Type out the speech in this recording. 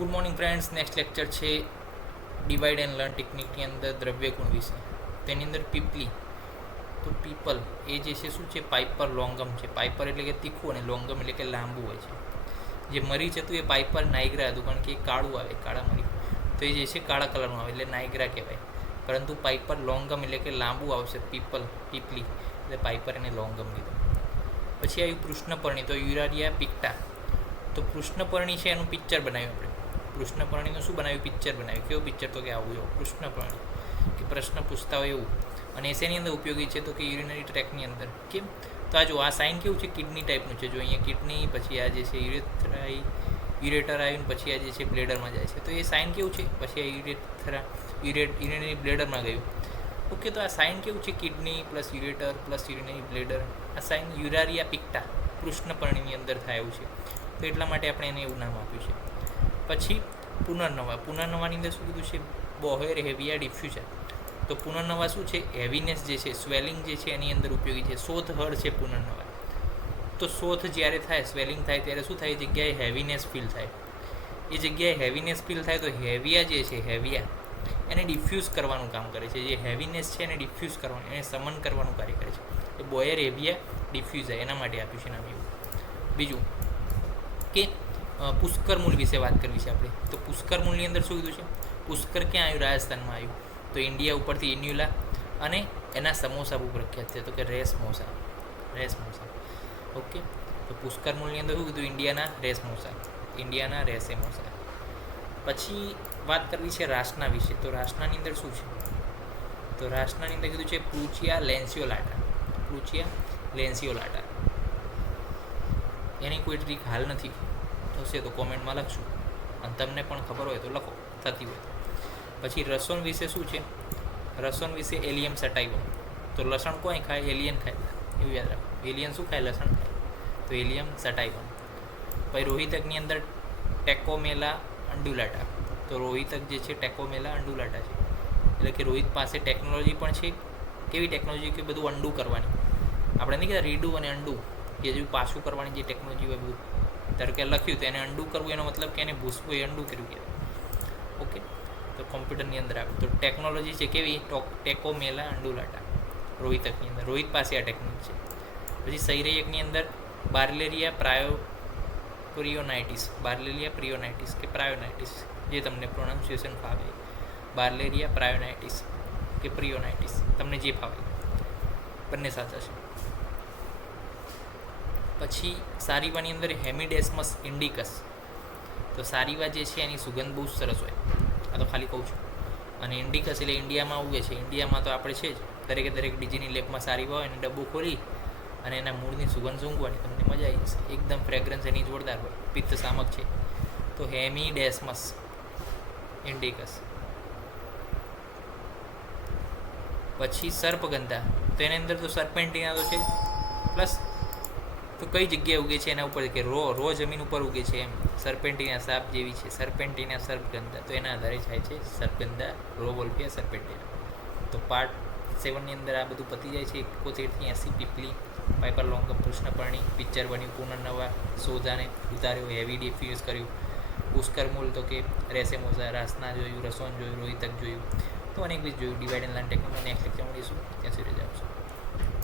Good morning friends. Next lecture છે divide and learn ટેકનિકની અંદર દ્રવ્ય ગુણ વિશે. તેની અંદર પીપલી, તો પીપલ એ જે છે શું છે, પાઇપર લોંગમ છે. પાઇપર એટલે કે તીખું અને લોંગમ એટલે કે લાંબુ હોય છે. જે મરી હતું એ પાઇપર નાઇગ્રા હતું, કારણ કે એ કાળું આવે, કાળા મરી, તો એ જે છે કાળા કલરનું આવે એટલે નાઇગ્રા કહેવાય. પરંતુ પાઇપર લોંગમ એટલે કે લાંબુ આવશે, પીપલી એટલે પાઇપર એને લોંગમ કીધું. પછી આવ્યું કૃષ્ણપર્ણી, તો યુરારિયા પિક્ટા. તો કૃષ્ણપર્ણી છે એનું પિક્ચર બનાવ્યું આપણે. કૃષ્ણપર્ણીનું શું બનાવ્યું? પિક્ચર બનાવ્યું. કેવું પિક્ચર? તો કે આવું એવું કૃષ્ણપર્ણી, કે પ્રશ્ન પૂછતા હોય એવું. અને શેની અંદર ઉપયોગી છે? તો કે યુરિનરી ટ્રેકની અંદર. કેમ? તો આ જો આ સાઇન કેવું છે? કિડની ટાઈપનું છે. જો અહીંયા કિડની, પછી આ જે છે યુરેટર આવ્યું, પછી આ જે છે બ્લેડરમાં જાય છે. તો એ સાઇન કેવું છે? પછી આ યુરિનરી બ્લેડરમાં ગયું. ઓકે, તો આ સાઇન કેવું છે? Kidney plus ureter plus urinary bladder. આ સાઇન યુરારિયા પિક્ટા કૃષ્ણપર્ણીની અંદર થાય એવું છે. તો એટલા માટે આપણે એને એવું નામ આપ્યું છે. પછી પુનર્નવા. અંદર શું કીધું છે? બોહેર હેવિયા ડિફ્યુઝન. તો પુનર્નવા શું છે? હેવીનેસ જે છે, સ્વેલિંગ જે છે એની અંદર ઉપયોગી છે. શોથ હળ છે પુનર્નવા. તો શોથ જ્યારે થાય, સ્વેલિંગ થાય, ત્યારે શું થાય? જગ્યાએ હેવીનેસ ફીલ થાય. એ જગ્યાએ હેવીનેસ ફીલ થાય તો હેવિયા જે છે, હેવિયા એને ડિફ્યુઝ કરવાનું કામ કરે છે. જે હેવીનેસ છે એને ડિફ્યુઝ કરવાનું, એને સમન કરવાનું કાર્ય કરે છે. એ બોયર હેવિયા ડિફ્યુઝ એના માટે આપ્યું છે નામ એવું. બીજું કે પુષ્કર મૂળ વિશે વાત કરવી છે આપણે. તો પુષ્કર મૂળની અંદર શું કીધું છે? પુષ્કર ક્યાં આવ્યું? રાજસ્થાનમાં આવ્યું. તો ઇન્ડિયા ઉપરથી ઇન્યુલા અને એના સમોસા બહુ પ્રખ્યાત છે. તો કે રેસમોસા. ઓકે, તો પુષ્કર મૂળની અંદર શું કીધું? ઇન્ડિયાના રેસેમોસા. પછી વાત કરવી છે રાસના વિશે. તો રાસનાની અંદર શું છે? તો રાસનાની અંદર કીધું છે પ્લુચિયા લેન્સિયોલાટા. એની કોઈ ટ્રીક હાલ નથી, થશે તો કોમેન્ટમાં લખશું, અને તમને પણ ખબર હોય તો લખો, થતી હોય તો. પછી રસોન વિશે શું છે? રસોન વિશે એલિયમ સટાઈવમ. તો લસણ કોઈ ખાય? એલિયન ખાય, એવું યાદ રાખો. એલિયન શું ખાય? લસણ ખાય. તો એલિયમ સટાઈવમ. પછી રોહિતકની અંદર ટેકોમેલા અંડુલાટા. તો રોહિતક જે છે ટેકોમેલા અંડુલાટા છે. એટલે કે રોહિત પાસે ટેકનોલોજી પણ છે. કેવી ટેકનોલોજી? કે બધું અંડુ કરવાની. આપણે નહીં કહેતા રીડુ અને અંડુ, કે જે પાછું કરવાની જે ટેકનોલોજી હોય બધું. ધારો કે લખ્યું તો એને અંડુ કરવું, એનો મતલબ કે એને ભૂસવું, એ અંડુ કર્યું કહેવાય. ઓકે, તો કોમ્પ્યુટરની અંદર આવે તો ટેકનોલોજી છે કેવી? ટેકોમેલા અંડુલાટા રોહિતકની અંદર. રોહિત પાસે આ ટેકનોલોજી છે. પછી સૈરયકની અંદર બાર્લેરિયા પ્રિયોનાઇટિસ કે પ્રાયોનાઇટિસ, જે તમને પ્રોનાઉન્સિએશન ફાવે. બાર્લેરિયા પ્રાયોનાઇટિસ કે પ્રિયોનાઇટિસ, તમને જે ફાવે, બંને સાચા છે. પછી સારીવાની અંદર હેમિડેસ્મસ ઇન્ડિકસ. તો સારીવા જે છે એની સુગંધ બહુ સરસ હોય, આ તો ખાલી કહું છું. અને ઇન્ડિકસ એટલે ઇન્ડિયામાં ઉગે છે. ઇન્ડિયામાં તો આપણે છે જ, દરેક ડીજીની લેબમાં સારીવા હોય, અને ડબ્બો ખોલી અને એના મૂળની સુગંધ સૂંઘવાની, તમને મજા આવી જશે. એકદમ ફ્રેગ્રન્સ એની જોરદાર હોય, પિત્ત શામક છે. તો હેમિડેસ્મસ ઇન્ડિકસ. પછી સર્પગંધા. તો એની અંદર તો સર્પેન્ટિના તો છે પ્લસ તો કઈ જગ્યાએ ઉગે છે એના ઉપર, કે રો જમીન ઉપર ઉગે છે એમ. સર્પેન્ટિના સાપ જેવી છે, સર્પેન્ટિના સર્પગંધા. તો એના આધારે થાય છે સર્પગંધા, રોવોલ્ફિયા સર્પેન્ટિના. તો પાર્ટ 7ની અંદર આ બધું પતી જાય છે. 71 થી 80 પીપલી, પાઇપર લોંગમ, કૃષ્ણપર્ણી, પિક્ચર બન્યું, પુનર્નવા, સોજાને ઉતાર્યો, હેવી ડિફ્યુઝ કર્યું, પુષ્કર મૂળ તો કે રેસેમોસા, રાસના જોયું, રસોન જોયું, રોહિતક જોયું, તો અનેક બીજ જોયું. ડિવાઇડ એન્ડ લર્ન ટેકનિકમાં નેક્સ્ટ લેક્ચર મળીશું. ત્યાં સુધી રજા આપશો.